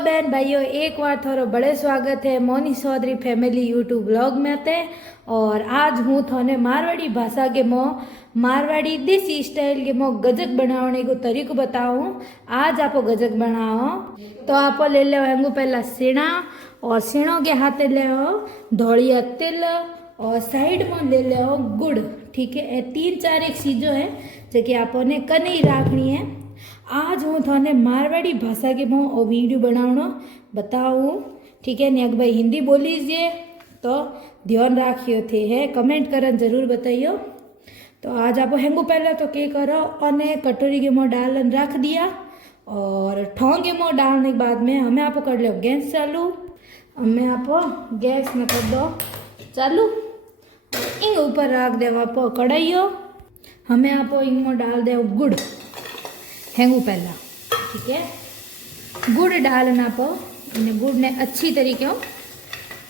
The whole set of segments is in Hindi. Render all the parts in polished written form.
बहन भाइयों, एक बार थारो बड़े स्वागत है Moni Chaudhary family YouTube blog में ते। और आज हूँ थाने मारवाड़ी भाषा के मारवाड़ी देसी स्टाइल के गजक बनाने को तरीको बताऊँ। आज आप गजक बनाओ तो आप ले लो हेंगू पहला सीणा, और सीणों के हाथे ले धोलिया तिल, और साइड में ले लो गुड़। ठीक है, ये 3-4 एक चीज़ों है जो कि आपने कनी राखनी है। आज हूँ थाने मारवाड़ी भाषा के और वीडियो बनाना बताऊँ। ठीक है, नहीं भाई हिंदी बोल लीजिए तो ध्यान राखियो थे है, कमेंट करन जरूर बताइयो। तो आज आप हेंगू पहले तो क्या करो, और कटोरी के डालन रख दिया, और ठोंग के डालने के बाद में हमें आप कर लो गैस चालू। हमें आप गैस में कर दो चालू, इंग ऊपर रख दे आप कढ़ाइयो। हमें आप इंग में डाल दे गुड़ हेंगू पहला। ठीक है, गुड़ डालना पो, गुड़ ने अच्छी तरीके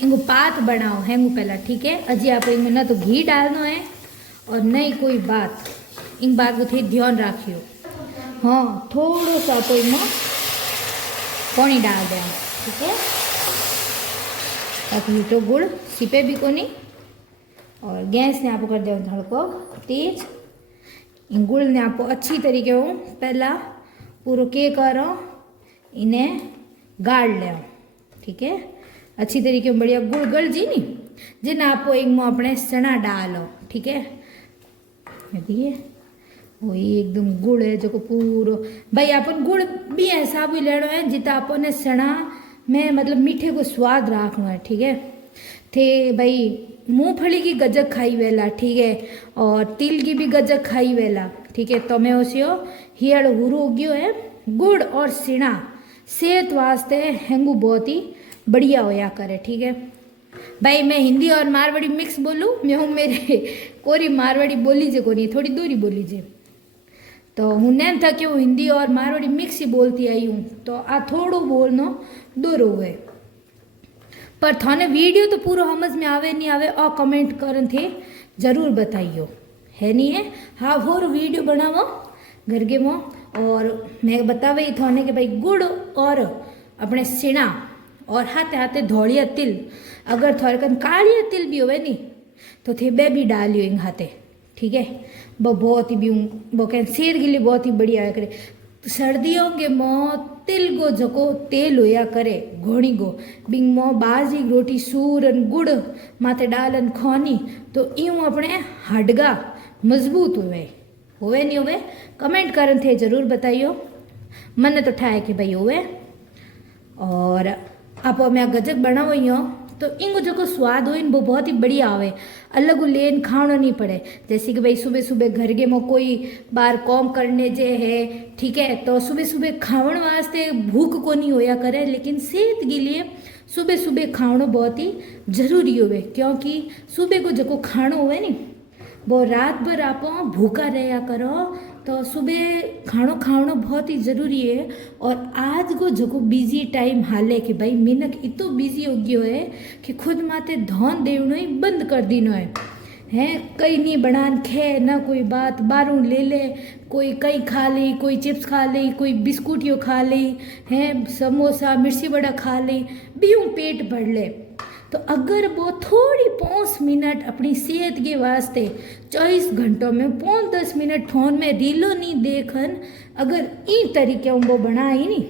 इंगू पात बनाओ हेंगू पहला। ठीक है, अजी आप इनमें ना तो घी डालना है और नहीं कोई बात, इन बात को थी ध्यान रखियो। हाँ, थोड़ा सा तो इनमें पानी डाल दें। ठीक है, ताकि तो गुड़ सिपे भी को नहीं। और गैस ने आप कर दे धड़को तेज। इन गुड़ ने आपको अच्छी तरीके हो पहला पूरा के करो, इन्हें गाड़ ले। ठीक है, अच्छी तरीके बढ़िया गुड़ गल जी नहीं, जिन आप इनमें अपने चना डालो। ठीक है, देखिए वही एकदम गुड़ है जो को पूरो भाई अपन गुड़ भी ऐसा भी लेना है जितना अपने चना में मतलब मीठे को स्वाद रखना है। ठीक है, थे भाई मूंगफली की गजक खाई वेला। ठीक है, और तिल की भी गजक खाई वेला। ठीक है, तो मैं उसी हियल हुरु उग्यो है गुड़ और सीणा सेहत वास्ते हेंगू बहुत ही बढ़िया होया करे। ठीक है भाई, मैं हिंदी और मारवाड़ी मिक्स बोलूँ, मैं हूँ मेरे कोरी मारवाड़ी बोली जे को नहीं, थोड़ी दूरी बोली जे। तो हूँ नैन था कि वो हिंदी और मारवाड़ी मिक्स ही बोलती आई हूँ, तो आ थोड़ो बोलनो दूर हुए। पर थाने वीडियो तो पूरा समझ में आवे नहीं आवे और कमेंट करन थे जरूर बताइयो, है नहीं है। हाँ, और वीडियो बनावो घर के में, और मैं बतावे ही थाने के भाई गुड़ और अपने सीणा और हाथे हाथे धोलिया तिल, अगर थोड़े कन कालिया तिल भी होवे नहीं तो थे बे भी डालियो इन हाथे। ठीक है, वो बहुत ही भी वो कह सेहत के लिए बहुत ही बढ़िया करे। सर्दियों के तिल गो जको तेल होया करे घोड़ी गो बिंग बाजी रोटी सूरन गुड़ माथे डालन खानी, तो यूँ अपने हडगा मजबूत होवे नहीं होवे, कमेंट करन थे जरूर बताइयो। मन तो ठाए कि भाई होवे। और आप मैं गजक बनाओ यो तो इनको जो स्वाद हो वो बहुत ही बढ़िया आवे, अलग लेन खाना नहीं पड़े। जैसे कि भाई सुबह सुबह घर के में कोई बार कॉम करने जे है, ठीक है, तो सुबह सुबह खावन वास्ते भूख को नहीं होया करे, लेकिन सेहत के लिए सुबह सुबह खाना बहुत ही जरूरी होवे, क्योंकि सुबह को जो खाना होवे नहीं वो रात भर आप भूखा रहा करो, तो सुबह खानो खाना बहुत ही ज़रूरी है। और आज को जो बिजी टाइम हाले कि भाई मिनक इतो बिजी हो गयो है कि खुद माते ध्यान देवनो ही बंद कर दीनो है कई नहीं बनान खे ना कोई बात बारू ले ले, कोई कई खा ली, कोई चिप्स खा ली, कोई बिस्कुटियों खा ली है, समोसा मिर्ची बड़ा खा ली, बीऊँ पेट भर ले। तो अगर वो थोड़ी 5 मिनट अपनी सेहत के वास्ते 24 घंटों में 5-10 मिनट फोन में रीलो नहीं देखन, अगर इन तरीके वो बनाई नहीं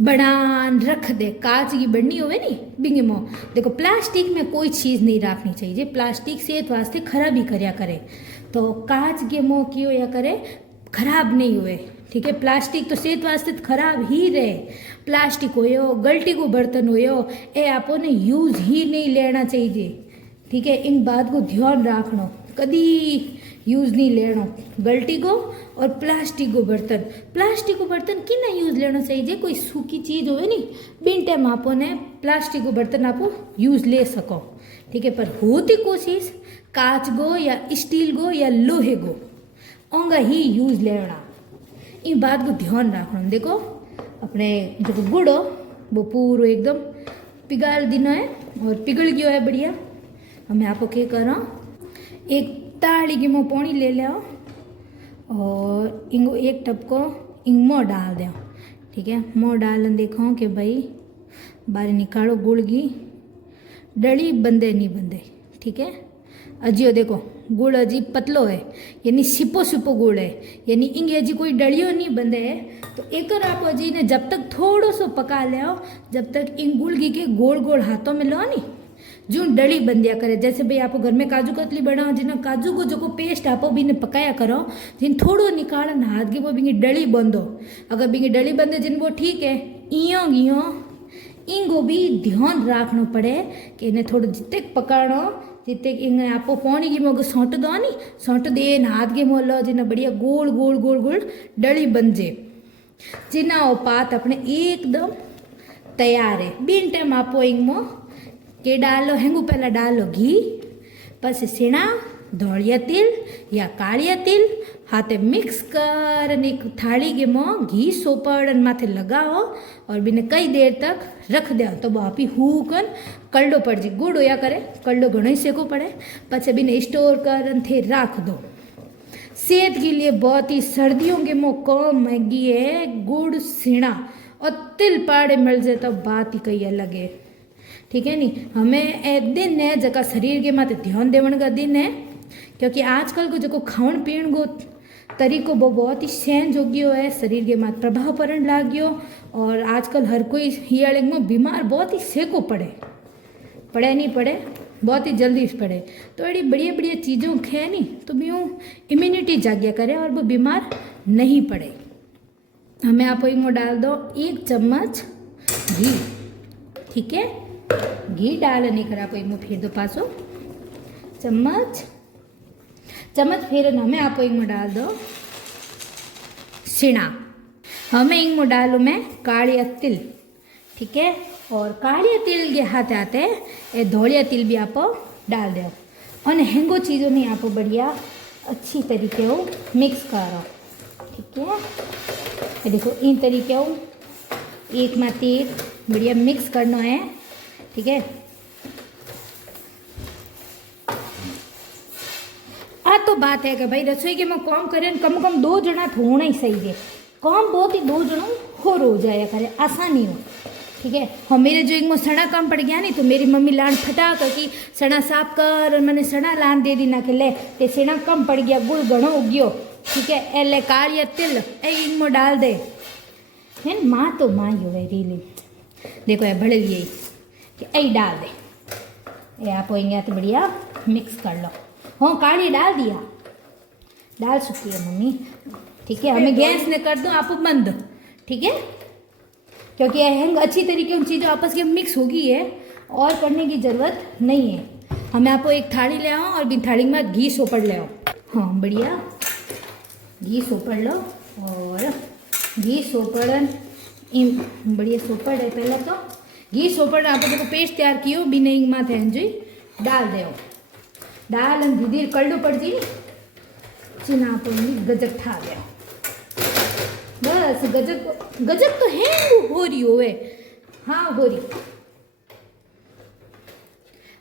बनान रख दे, कांच की बननी होवे नहीं बिंगे मो, देखो प्लास्टिक में कोई चीज़ नहीं रखनी चाहिए, प्लास्टिक सेहत वास्ते खराब ही करया करे। तो कांच के मुँह की होया करे खराब नहीं हुए। ठीक है, प्लास्टिक तो सेहत वास्ते खराब ही रहे। प्लास्टिक होयो गलटी को बर्तन होयो ए आपने यूज ही नहीं लेना चाहिए। ठीक है, इन बात को ध्यान रखना, कभी यूज नहीं लेना गलटी को। और प्लास्टिक को बर्तन कि ना यूज लेना चाहिए, कोई सूखी चीज़ होवे नहीं बिन टाइम आपने प्लास्टिक को बर्तन आप यूज ले सको। ठीक है, पर होती कोशिश कांच गो या स्टील गो या लोहे गो ओंगा ही यूज लेना, इन बात को ध्यान रखना। देखो अपने जो गुड़ हो वो पूरा एकदम पिघाल देना है, और पिघल गयो है बढ़िया। हमें आपको क्या करो, एक ताड़ी के मुँह पानी ले लो और इंगो एक टपको इंगमो डाल दो। ठीक है। मों डालन देखो कि भाई बाहर निकालो गुड़ की डली बंदे नहीं बंदे, ठीक है। अजियो देखो गुड़ अजी पतलो है, यानी सिपो सिपो गुड़ है, यानी इंगे अजी कोई डलियो नहीं बंदे है। तो एक आप अजी ने जब तक थोड़ो सो पका ले, जब तक इन गुड़ घी के गोल गोल हाथों में लो नी जो डली बंदिया करे। जैसे भाई आप घर में काजू कतली बनाओ, जिन्हें काजू को जो पेस्ट आपो बीने पकाया करो, जिन थोड़ो निकाल हाथ के वो बिंगी डली बंदो। अगर बिंगी डली बंदे जिन वो ठीक है, इयो गियो इंगो भी ध्यान रखना पड़े कि इन्हें थोड़ा जितने पकाड़ो, जितने इन्हें आपो पानी की मोग सौंट दो नी, सौंट दे हाथ के मोल लो, जिन्हें बढ़िया गोल गोल गोल गोल डली बन जे, जिन्ना वो पात अपने एकदम तैयार है। बीन टाइम आपो इंगमो के डालो हेंगू पहला डालो घी, पस सेना धोलिया तिल या कालिया तिल हाथे मिक्स कर एक थाली के मों घी सोपड़ माथे लगाओ और बिने कई देर तक रख दो। तो बापी हूकन कल्डो पड़ जी गुड़ होया करे, कल्डो घणो ही सेको पड़े, पछे बिने स्टोर कर थे रख दो। सेहत के लिए बहुत ही सर्दियों के मों कम महंगी है गुड़ सीणा, और तिल पाड़े मिल जाए तो बात ही कई अलग है, ठीक है नी। हमें ए दिन है जका शरीर के माते ध्यान देवन का दिन है, क्योंकि आजकल को जो खावन पीण को तरीको वो बहुत ही चेंज हो गयो है, शरीर के मात प्रभाव पड़न लाग गयो। और आजकल हर कोई हियाड़े में बीमार बहुत ही सेको पड़े नहीं पड़े, बहुत ही जल्दी पड़े। तो बड़ी बढ़िया बढ़िया चीज़ों खे नहीं तो भी इम्यूनिटी जाग्या करे और वो बीमार नहीं पड़े। हमें आप इसमें डाल दो 1 चम्मच घी, ठीक है। घी डालने कर आप इसमें फिर दो पासो चम्मच फिर हमें आप इसमें डाल दो सीणा। हमें इसमें डालू मैं कालिया तिल, ठीक है। और कालिया तिल के हाथ आते ये धोलिया तिल भी आप डाल दो और हेंगो चीज़ों ने आप बढ़िया अच्छी तरीके हो मिक्स करो, ठीक है। ये देखो इन तरीके हो एक में तेल बढ़िया मिक्स करना है, ठीक है। आ तो बात है कि भाई रसोई के में काम करें कम से कम 2 जना तो होना ही सही है, काम बहुत ही 2 जनों हो जाया करे, आसानी हो, ठीक है। हाँ मेरे जो एक सड़ा काम पड़ गया नहीं तो मेरी मम्मी लान फटा कि सड़ा साफ कर, और मैंने सड़ा लान दे दी ना कि ले ते सड़ा कम पड़ गया, गुड़ घणो उग्यो, ठीक है। ए ले कालिया तिल ए इनमें डाल दे, है माँ तो माँ ही हो रीली। देखो ये बड़े लिए कि ऐ डाल दे, ये आप यहाँ तो बढ़िया मिक्स कर लो। हाँ काली डाल दिया, डाल चुकी है मम्मी, ठीक है। हमें गैस ने कर दो आप बंद, ठीक है, क्योंकि यह अच्छी तरीके उन चीज़ों आपस के मिक्स हो गई है और करने की ज़रूरत नहीं है। हमें आपको एक थाली ले आओ और थाली में घी सोपड़ ले आओ। हाँ बढ़िया घी सोपड़ लो, और घी सोपड़न बढ़िया सोपड़ है। पहले तो घी सोपड़ आप जो पेस्ट तैयार कियो बिना इंग माथे जी डाल दो, डाल धीरे धीरे कल्डो पड़ जी चिना आप गजक ठा दो। बस गजक तो है हो रही होवे, हाँ हो रही।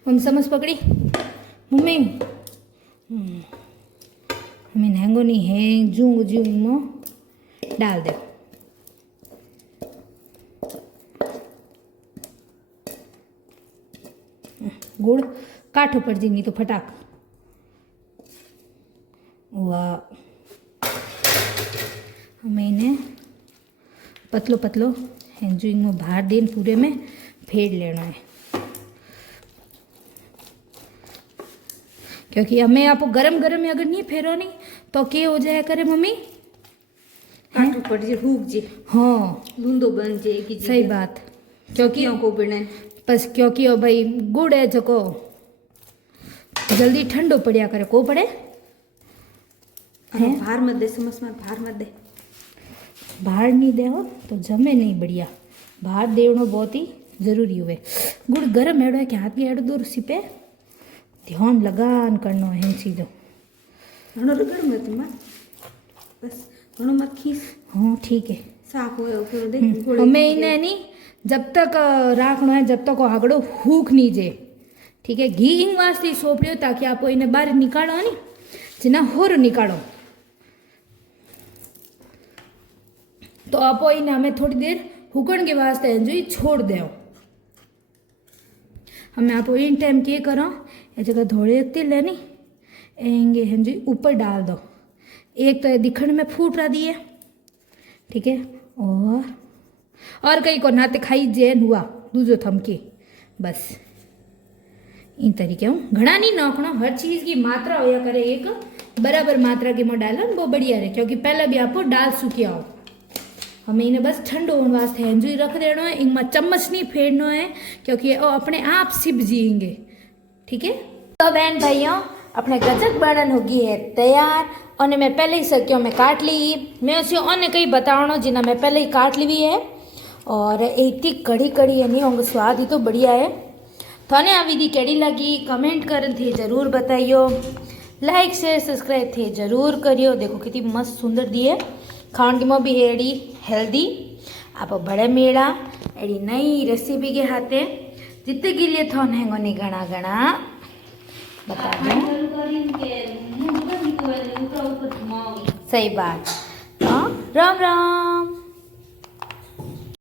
हम समझ पकड़ी मम्मी, हमें हैंगो नहीं है जूंग जूंग मो डाल दे। गुड़ काठो पड़ जाएंगी तो फटाक, वाह। हमें इन्हें पतलो पतलो हैंजुइंग में बाहर दिन पूरे में फेर लेना है, क्योंकि हमें आप गरम गरम अगर नहीं फेरो नहीं तो क्या हो जाए करे मम्मी, काठो पड़ जे रूक जे, हाँ लूंदो बन जाएगी। सही बात, क्योंकि को बने बस क्योंकि ओ भाई गुड़ है जो को जल्दी ठंडो पड़िया करे को पड़े, भार मत दे समझ में, भार मत दे, बाहर नहीं दे तो जमे नहीं बढ़िया, बाहर देवनो बहुत ही जरूरी हुए। गुड़ गरम हेड़ो है कि हाथ की हेड़ो दूर सिपे ध्यान लगान करना है चीज़ों, घणो रगड़ मत मत, बस घणो मत खींच, हाँ ठीक है साफ हो फिर दे। हमें इन्हें नहीं जब तक राखना है जब तक वो आगड़ो हूक नहीं जे, ठीक है। घी इंग वास्ते सोपड़ियो ताकि आप इन्हें बाहर निकालो नहीं जिना होर निकालो, तो आप इन्हें हमें थोड़ी देर हुकण के वास्ते जो छोड़ दो। हमें आप इन टाइम क्या करो, ये जगह थोड़े तेल है नी एंगे हैं जी ऊपर डाल दो। एक तो ये दिखण में फूट रहा दी है, ठीक है। और कहीं को नाते खाई जैन हुआ दूजो थमके बस इन तरीके हूँ घना नहीं नोखना। हर चीज़ की मात्रा होया करे एक बराबर मात्रा के में डालन वो बढ़िया रहे, क्योंकि पहले भी आपको डाल सूखिया हो। हमें इन्हें बस ठंडो होने वास्ते एंजॉय रख देना है, इनमें चम्मच नहीं फेरना है क्योंकि वो अपने आप सिप जिएंगे, ठीक है। तो बहन भाइयों अपने गजक बनन होगी है तैयार और मैं पहले ही सकियों में काट ली। मैं उसे और कई बतावनो जिन्हें मैं पहले ही काट ली है और इतनी कड़ी कड़ी है नहीं होंगे, स्वाद ही तो बढ़िया है। थाने आ विधि केड़ी लगी कमेंट कर थे जरूर बताइयो, लाइक शेयर सब्सक्राइब थे जरूर करियो। देखो कितनी मस्त सुंदर दी है, खाण की में भी एड़ी हेल्दी। आप बड़े मेड़ा एड़ी नई रेसिपी के हाथे जितने के लिए थोन हैंगो ने घना घना बता दो। सही बात। राम राम।